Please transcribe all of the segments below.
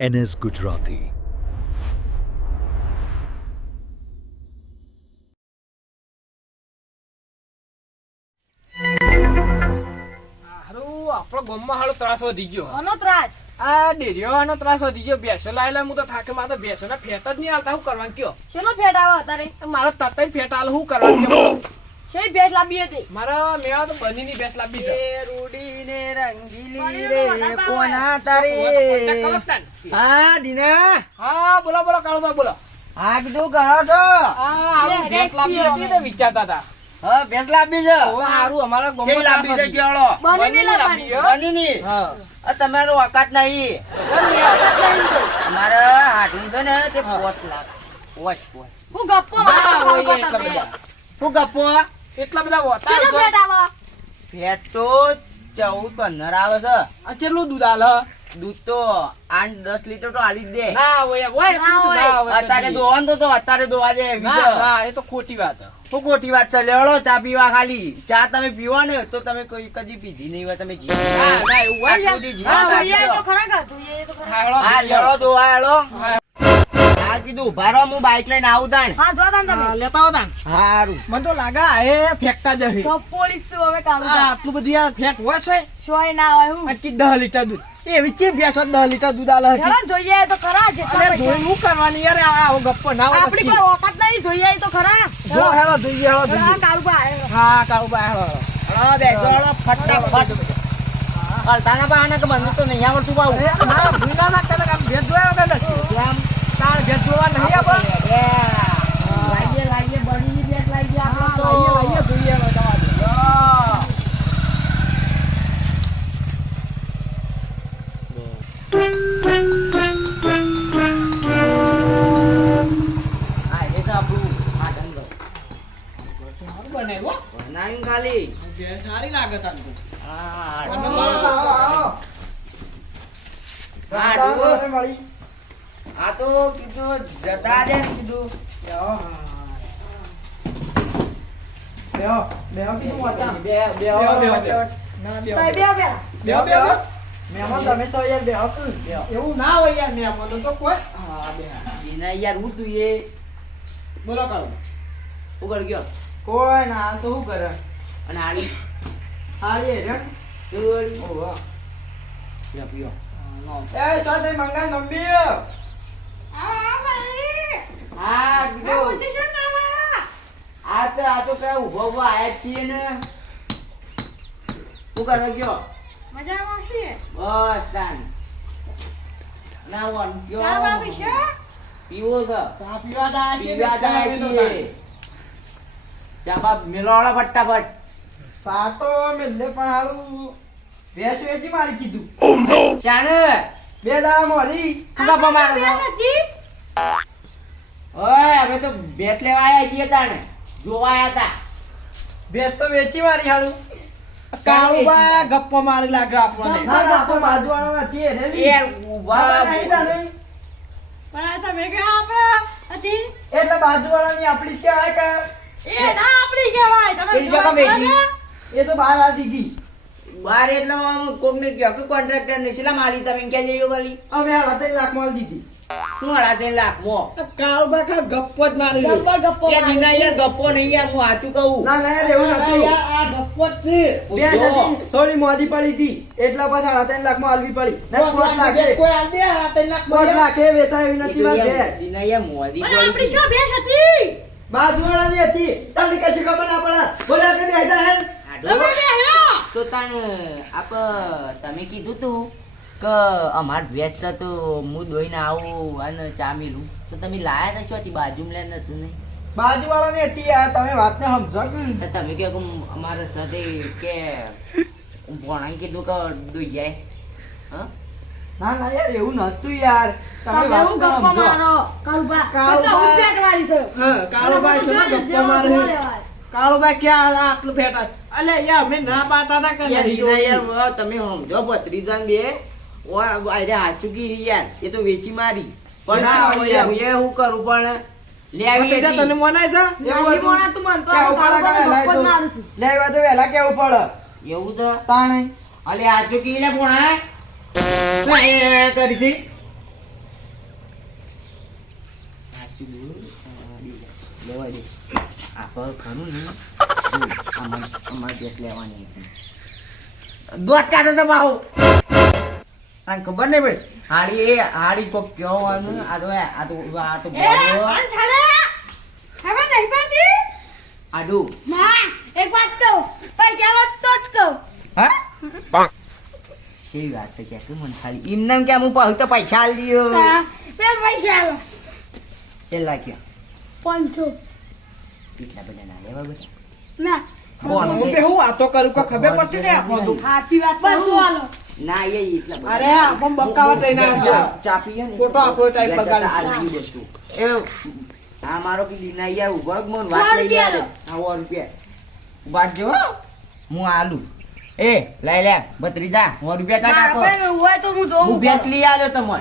NS Gujarati હારું આપણો ગામમાં હાલો ત્રાસ વધી ગયો. કોનો ત્રાસ? આ ડેરીઓનો ત્રાસ વધી ગયો. બેસો લાયેલા હું તો થાકે મારે બેસો ના ફેટ જ નહીં આવતા શું કરવાનું કયો? શેનો ફેટ આવે અત્યારે? મારે તતઈ ફેટ આલે શું કરવાનું કયો? શેની ભેંસ લાંબી હતી? મારા મેળા તો બનીની ભેંસ લાંબી છે. રૂડીને રંગીલી રે કોના તારી? હા દીના? હા બોલો બોલો કાળુબા બોલો. હા કીધું ઘણો છો? આ હારું ભેંસ લાંબી હતી ને વિચારતા હતા. હા ભેંસ લાંબી છે? હવે અમારા કેવી લાંબી છે વધી ગયો. કયો બની બનીની લાંબી, બનીની? હા. તમારો ઓકાત નહીં. મારે હાડું છે ને તે હા. પોચ લાખ પોચ પોચ હું ગપ્પો શું ગપ્પો? એટલા બધા હોતા. ફેટ તો ચૌદ પંદર આવે છે. આ કેટલું દૂધ આલે? દૂધ તો આઠ દસ લીટર તો આલી જ દે. અત્યારે. દોવાનું તો તો અત્યારે દોવા દે એ તો ખોટી વાત છે. શું ખોટી વાત છે? લેવડો ચા પીવા ખાલી. ચા તમે પીવો ને તો તમે કોઈ કદી પીધી નહીં હોય તમે જીવો લેવડો દોવા હેળો હા, હા કીધું ઊભા રહો હું બાઈક લઈને આવું તાણ. હા જો તાન તમે. લેતા આવો તાન. હારું. મને તો લાગે એ ફેંકતા જ હશે. છું હવે કામ આટલું બધું યાર ફેંક હોય છે? શોય ના હોય હું. આ દહ લીટર દૂધ. એવી ચી ભેંસો દહ લીટર દૂધ આલે હતી? જોઈએ તો ખરા જેટલા અરે. ધોઈને હું કરવાની? યાર આવો ગપ્પો ના હોય આપણી કોઈ ઓકાત નહીં જોઈએ તો ખરા. જો હેળો જોઈએ હેડો, જોઈએ. કાળુબા હા કાળુબા. હળો બેસો હળો ફટાફટ. અડતાના બહાને તો મને તો નહીં આવડતું પાવું ના ભૂલ ના નાખતા ને આમ જોયા વગર નથી. આ તો કીધું જતા દે કીધું. મહેમાન તમે તો યાર બે એવું ના હોય યાર મહેમાન તો કોઈ. હા બે યાર હું તું એ બોલો કાળુ. ઉગડ ગયો. કોઈ ના તો શું કરે? અને રે. ઓહો લ્યો પીઓ. એ ચા તે મંગા નંબી આ, આ ભાઈ. હા કીધું. આ તો આ તો કઈ ઊભો ઊભો આયા છીએ ને. શું કરવા ગયો મજામાં છીએ. બસ તાન. ના વન ગયો. ચા ભાભી છે? પીવો છે? ચા પીવા જાય છે પીવા જાય છીએ. ચા બાપ મેલોડા ફટાફટ. સાતો મેલે પણ હારું. ભેંસ વેચી મારી કીધું ચાણે બે દાવા મોરી શું કાપવા મારો. ઓય અમે તો ભેંસ લેવા આયા છીએ તાણે જોવા આયા તા ભેંસ તો વેચી મારી હારું કાળુબા ગપ્પો મારી લાગે આપણને ના, ના, બાજુવાળા નથી એ રેલી. એ ઊભા નહીં તાને. પણ તમે આપણે હતી? એટલે બાજુવાળાની આપણી જ કહેવાય કે એ ના આપણી કહેવાય. તમે. એ તો બહાર આ દીધી બાર એટલે કોક ને કહ્યો કે કોન્ટ્રાક્ટર ને છેલ્લા મારી? તમે ક્યાં જઈયો ગલી અમે આ વતન લાખ માલ દીધી. હું હડા ત્રણ લાખ મો કાળુબા ખા ગપ્પો જ મારી ગપ્પો ગપ્પો એ દીના યાર ગપ્પો નહીં યાર હું સાચું કહું. ના ના યાર એવું નતું આ ગપ્પો જ છે. થોડી મોદી પડી હતી. એટલા પાછા આ ત્રણ લાખમાં આલવી પડી. ના, પાંચ લાખે. પાંચ લાખે વેચાય એવી નથી વાત છે. દીના યાર મોદી પડી આપણી જો ભેંસ હતી. બાજુવાળાની હતી. તને કશું ખબર ના પડે. બોલે આપણે બેહતા હે આપણે આડો. તો તાણ આપ તમે કીધું તું કે અમાર ભેંસ છે તો હું દોઈને આવું અને ચા મેલું તો તમે લાયા નથી શું બાજુમાં લે નતું નહીં બાજુવાળાની હતી યાર તમે વાતને સમજો કે તમે કહો કે અમારા સાથે કે ભણાઈ કીધું કે દોઈ જાય હા ના ના યાર એવું નતું યાર તમે વાત ગપ્પો મારો. કાળુબા. કાળુબા. તો વાળી છે હા, કાળુભાઈ છે ને ગપ્પો મારે છે. ક્યાં આટલું ફેટા અલે યાર અમે ના પાતા હતા કે યાર તમે સમજો ભત્રીજાને બે ઓર અરે હાચું કી યાર એ તો વેચી મારી. પણ એ હું કરું પણ તને મનાય છે? તું મન તો કે આવું પડે કાળુબાને કે ગપ્પો જ વહેલા મારું છું. લે આવ્યા તો વહેલા કેવું પડે? એવું તો? તાણે. અલે આ ચૂકી લે એ કરી છે. લેવા દે. આપણે ખરું ને? અમાર અમાર ગેસ લેવાની હતી. દોત કાઢે છે બાહુ. આને ખબર નહીં ભાઈ હાડી એ હાડી કોક કહેવાનું આ તો આ તો આ તો ખબર નહીં પડતી? આડું ના એક વાત કહું પૈસા હોત તો જ કહું. હા? શી વાત છે કે મને ખાલી એમ કે હું પાછું તો પૈસા આલી દીયો. પૈસા આલો. કયો? પાંચસો. ના. બોલ. હું બે હું વાતો કરું કોઈ ખબર પડતી નહીં આપણને તો. સાચી વાત બસો આલો ના એ એટલા અરે આપણ બકાવટ લઈને આવ્યા. છે. ચા- ચા પીએ ને. ખોટો આપણો ટાઈમ બગાડી. દેશું. એ આ મારો કે લીના યાર મન વાત લઈ લે. આ સો રૂપિયા. ઊભા જો હું આલુ. એ લઈ લે બત્રીજા સો રૂપિયા કાઢ આપો હોય તો હું જોઉં હું ભેંસ લઈ આલ્યો તમને.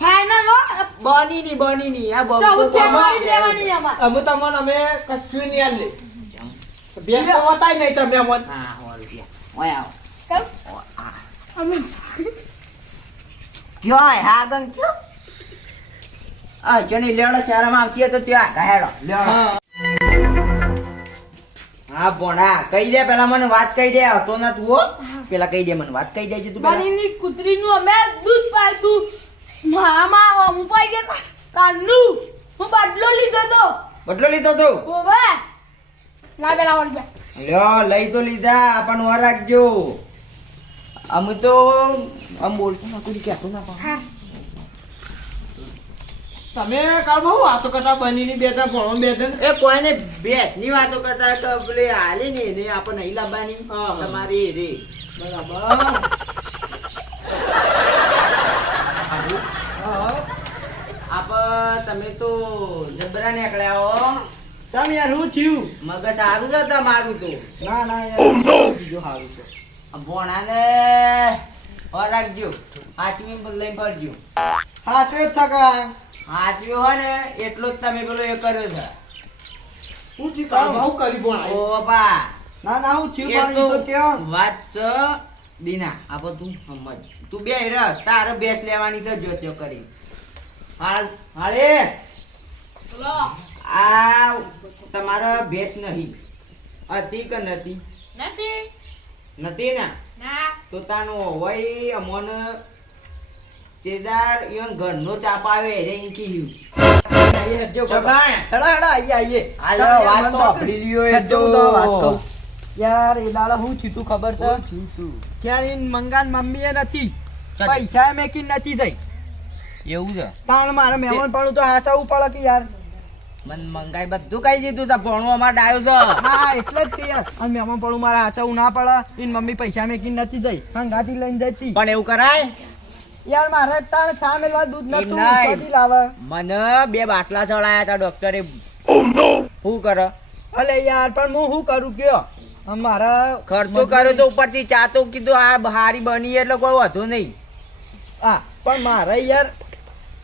ફાઇનલ હો. બની ની બની ની આ ચૌદ લેવાની અમે તમને અમે કશું નહીં આલી. તો હોતાય નહીં તમે અમને. હા સો રૂપિયા ઓય આવો અમે કયો હા ગંગ કયો આ જણી લેડો ચારામાં આવતી તો ત્યાં ઘાયડો લેડો હા. હા ભોણા કહી દે પેલા મને વાત કહી દે હતો ના તું હો પેલા કહી દે મને વાત કહી દેજે તું પેલા કુતરી નું અમે દૂધ પાતું મામા હું પાઈ ગયા કાનનું હું બદલો લીધો તો બદલો લીધો તો ઓવે ના પેલા વળી લ્યો લઈ તો લીધા પણ વાર રાખજો. અમે તો આમ બોલતો ના કોઈ કહેતો ના પણ તમે કાલ બહુ વાતો કરતા બનીની બે ત્રણ ભણો બે ત્રણ. એ કોઈને બેસની વાતો કરતા તો પેલી હાલી ને એને આપણને નહીં લાવવાની. તમારી રે. બરાબર. હા. આપ તમે તો જબરા નીકળ્યા હો. ચાલ યાર હું થયું? મગજ સારું છે મારું તો? ના ના યાર બીજું સારું છે. ભોણાને રાખજો. હાચવી લઈને ફરજો. હા તો જ આચમ્યો હોય ને એટલો જ તમે પેલો એ કર્યો છે. હું કરી. ઓ બા. ના ના હું થયું પણ તો વાત છે. દીના આપો તું સમજ. તું બે રહ તારે બેસ લેવાની છે જોત્યો કરી. હાલ હાલે. આ તમારા ભેસ નહીં. હતી કે નથી. નથી. નથી ને? ના. તો તાનો હોય અમોન ચેદાર ઈવન ઘરનો ચાપ આવે રે. ચબાણ. હેડા હેડા આઈએ આઈએ. હાલો, વાત તો તો લ્યો એ તો. વાત કહું. યાર એ દાડા હું થયું ખબર છે? ક્યારે ઈન મંગાન મમ્મીએ નથી. પૈસા મેકી નથી થઈ એવું છે? તાણ મારે મહેમાન પણ તો હાચાવું પડે કે યાર. મન મંગાઈ બધું કઈ દીધું છે ભણવા માટે ડાયો છે. હા હા એટલે જ તે. અને મહેમાન પડું મારા હાચાવું ના પડે. ઈન મમ્મી પૈસા મેકી નથી થઈ હંગાથી લઈને જતી. પણ એવું કરાય? યાર મારે તાણ સામેલવા દૂધ નતું નહીં. લાવે. મને બે બાટલા ચડાયા હતા ડોક્ટરે શું કરે? અલે યાર પણ હું શું કરું કયો? આમ મારા ખર્ચો કર્યો તો ઉપરથી ચા તો કીધું આ હારી બની એટલે કોઈ વધુ નહીં. હા પણ મારે યાર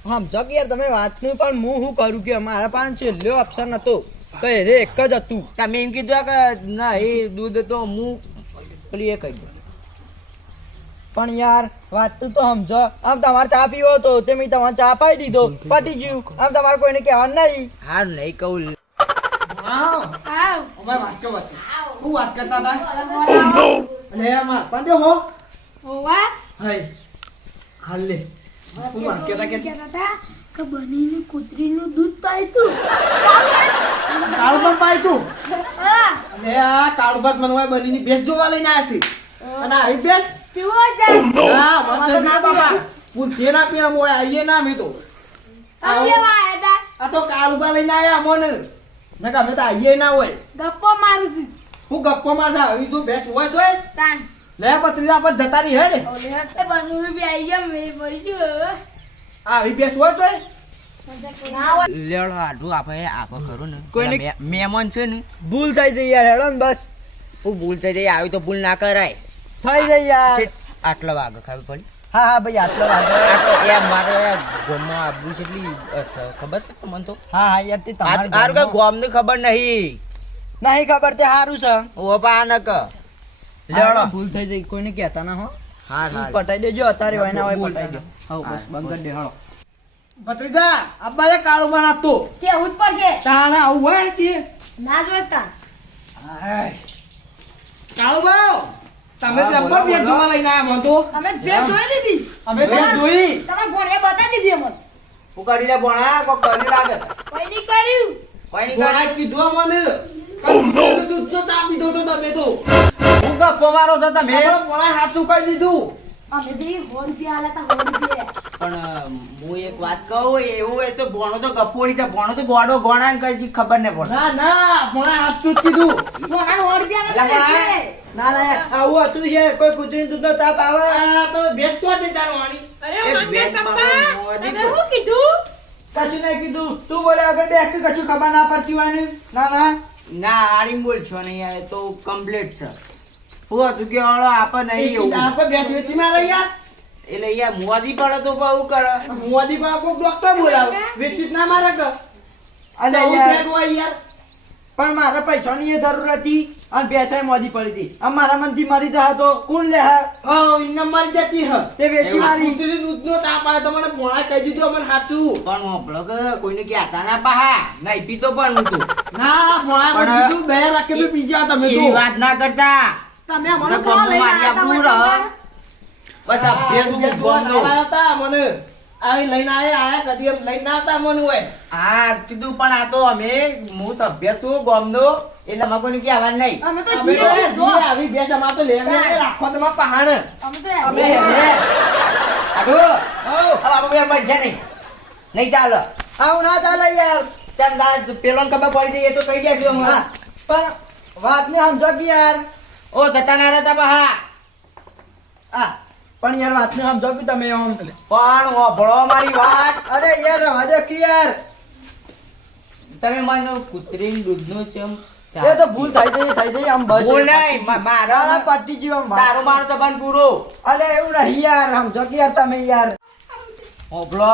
સમજો કે યાર તમે વાતનું પણ હું શું કરું કે મારા પાસે છેલ્લો ઓપ્શન હતો તો એ એક જ હતું. તમે એમ કીધું કે ના એ દૂધ તો હું પેલી એ કહી દઉં. પણ યાર વાત તો સમજો. આમ તમારે ચા પીવો હતો તે મેં તમારે ચા પાઈ દીધો પટી ગયું. આમ તમારે કોઈને કહેવાનું નહીં. હાર નહીં કહું. આવ. વાત કરો વાત હું વાત કરતા હતા? અને અમાર. પાંડે હો. ઓવે હાય હાલ લે. હું વાત કરતા કે કહેતા હતા કે બનીની કૂતરીનું દૂધ પાયું કાળ પણ પાય અને આ કાળભાત મનવાય બનીની ભેંસ જોવા લઈને આવ્યા છે. અને આવી ભેંસ? પીવો છે? હા મને તો ના મોય આઈએ ના મી તો. આ તો કાળુબા લઈને આયા તો આઈએ ના હોય. ગપ્પો મારું હું ગપ્પો મારશે આવી તું ભેંસ હોય. તોય તાન લે પત્રીજા પર જતા રહી હેડે હટે બનીનું બી આવી ગયા મે પડી હવે. આ આવી બેસ હોય તો ના લેડો આડું આપણે આપણે ખરું ને. કોઈને- મહેમાન છે ને. ભૂલ થઈ જઈ યાર હેડો ને બસ. હું ભૂલ થઈ જઈ આવી તો ભૂલ ના કરાય. થઈ જઈ યાર. આટલો વાગો ખબર પડી? હા હા ભાઈ આટલો વાગે યાર તો એ મારે ગોમમાં આબુ છે એટલી ખબર છે તમને તો? હા હા યાર તે તમારું કઈ ગોમની ખબર નહીં? નહીં ખબર તે સારું છે. ઓ પા ન લેડો ભૂલ થઈ જઈ કોઈને કહેતા ના હો. હા હા. પટાઈ દેજો અત્યારે હોય ના હોય પટાઈ દે. હા બસ બંધ કરી દે હાલો. ભત્રીજા અબ્બાએ કાળો કે ઉત પર છે તાણા આવું હોય તે? ના જોતા કાળો બાવ તમે જબ્બર બે જોવા લઈને આવ્યા તો તમે બે જોઈ લીધી. અમે બે જોઈ. તમે ભોણે બતાવી દીધી અમને. હું કરી લે ભણા કોક કરી લાગે. કોઈ ની કર્યું. કોઈ ની કર્યું. કીધું મને પણ દૂધનો દૂધનો ચા તો તમે તો. હું ગપ્પો મારો છો તમે. આપણે પોણા કહી દીધું? અમે બી સો રૂપિયા આલ્યા તા સો પણ હું એક વાત કહું એવું એ તો ભણો તો ગપ્પોડી છે. ભણો તો ગોડો ગોણા ને કઈ ખબર ને પડે. ના ના પોણા હાથું જ કીધું. ભોણા સો રૂપિયા અલા, ના ના ના આવું હતું છે. કોઈ કૂતરી દૂધનો તાપ આવે. આ તો ભેજ તો જ તારો વાણી. અરે તો- કીધું? કશું નહીં કીધું. તું બોલે આગળ બે કશું ખબર ના પડતી હોય ને? ના ના. ના આડી બોલ છો નહીં આ તો કમ્પ્લીટ છે. હું હતું કે હળો આપે નહીં એવું. આપણે બે વેચી મારે યાર. એટલે યાર મોદી પડે તો બહુ કરે. મોદી પાસે કોઈ ડોક્ટર બોલાવો. વેચી ના. મારે કે અને ચૌદ યાર. પણ મારે પૈસાની એ જરૂર હતી અને પૈસા મોદી પડી હતી. આમ મારા મનથી મરી જાય તો કોણ લે હા? ઇન્ને મરી જતી હ. તે વેચી. મારી. કૂતરી દૂધનો તાપ આવે તો મને ભોણા કહી દીધો મને સાચું. પણ હોભળો કે કોઈને કહેતા ના પાહા. નહીં પીતો પણ હું તો. ના ભોણા પણ- દીધું. બે રાખે તો પીજા તમે તો. વાત ના કરતા. તમે મને કોણ લઈ આવ્યા. બસ આ ભેંસ હું ગમનો. હતા મને. આ લઈને આયા આયા કદી એમ લઈને ના આવતા મને હોય. હા કીધું પણ આ તો અમે હું સભ્ય છું ગોમનો એટલે અમે કોઈને કહેવાનું નહીં. અમે તો જીએ જો. આવી બેસ અમાર તો લેંગે હા. રાખો તમાર પહાણ. અમે તો અમે હે. આડો. હવે આપણે બે મજા નહીં. નહીં ચાલે. આવું ના ચાલે યાર. ચાલ ના પેલો ખબર પડી જઈએ એ તો કહી દેશું હા, હમણાં પણ વાત ને સમજો કે યાર. ઓ જતા ના રહેતા હા. આ પણ યાર વાત ને સમજો કે તમે આમ. પણ ભળો મારી વાત. અરે યાર રવા દો કે યાર. તમે મને કૂતરીનું દૂધનું ચમ એ તો ભૂલ થઈ જઈ થઈ જઈ આમ બસ. ભૂલ નહીં મારા પાટી જીવ. તારો મારો સંબંધ પૂરો અલે એવું નહીં યાર સમજો કે યાર તમે યાર. હોભળો.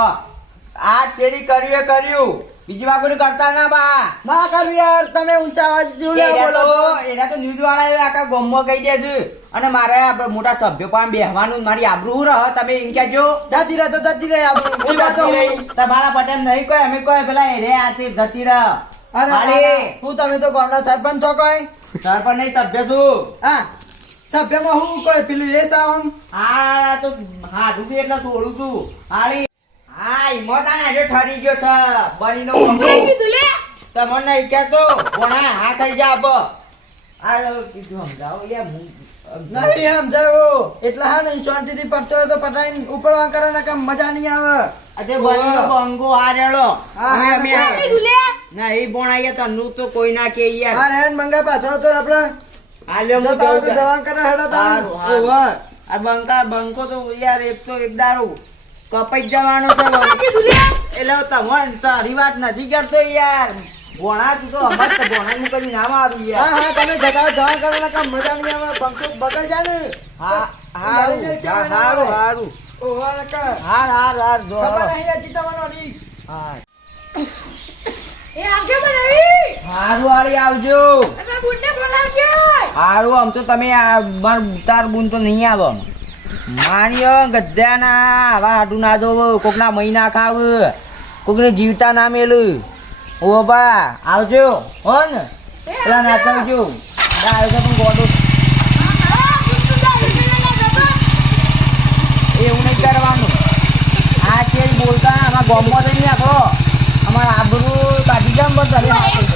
આ ચેરી કર્યું એ કર્યું. બીજી કોઈ કરતા ના બા. ના કર યાર તમે ઊંચા અવાજ બોલો એના તો ન્યૂઝ વાળા આખા ગામમાં કહી દે છે. અને મારે આપણે મોટા સભ્યો પણ બેહવાનું મારી આબરૂ રહ તમે એમ કહેજો. જતી રહે તો જતી રહે. હું. તમારા પટેલ નહીં કોઈ અમે કોઈ પેલા એને રે આ જતી રહ. અરે હું તમે તો ગામના સરપંચ છો કોઈ? સરપંચ નહીં સભ્ય છું. હા. સભ્યમાં હું કોઈ? પેલું એ સાવમ હા તો હાડું એટલે છોડું છું. હાલી. હા હિંમત આ આજે ઠરી ગયો છે. બનીનો કે કીધું લે? તમને નહીં કહેતો કોણા હા થઈ જા બ. આ કીધું સમજાવો યાર હું નહીં સમજાવો. એટલે હા નહીં શાંતિથી પડતો તો પટાઈ ઉપડવા કરે ને કામ મજા નહીં આવે. આજે બનીનો બંગો હારેલો. હા, મે. આ- ના એ ભણાઈએ તનું તો કોઈ ના કે યાર. હા રેન મંગા પાછો તો આપણે. આલ્યો તો. જવાન કરે હેડો તારું. આ બંકા બંકો તો યાર એક તો એક દારૂ. કપાઈ જવાનો છે એટલે તારી વાત નથી કરતો યાર. ભોણા તું તો અમાર તો ભોણા નું કદી નામ આવ્યું યાર. હા તમે જતા હોય જવાન કામ મજા નહીં આવે. પંખો બગડ જાય ને? હા હારું, હારું હારું. હારું ઓવર હાર હાર હાર જો ખબર નહીં હા. એ આવજો બનાવી. હારું હારી આવજો. બુનને બોલાવજો. હારું આમ તો તમે તાર બુન તો નહીં આવો માન્યો ગધ્યાના આવા હાડું ના દોવ કોકના મહિના ખાવ, કોકને જીવતા ના મેલું. ઓ બા, આવજો, હો ને. પેલા નાતાવજો આવજો. પણ ગોડો. એવું નહીં કરવાનું. આ છે બોલતા, આમાં ગોમમાં નહીં આપણો અમારા આબરું બાકી જામ બધા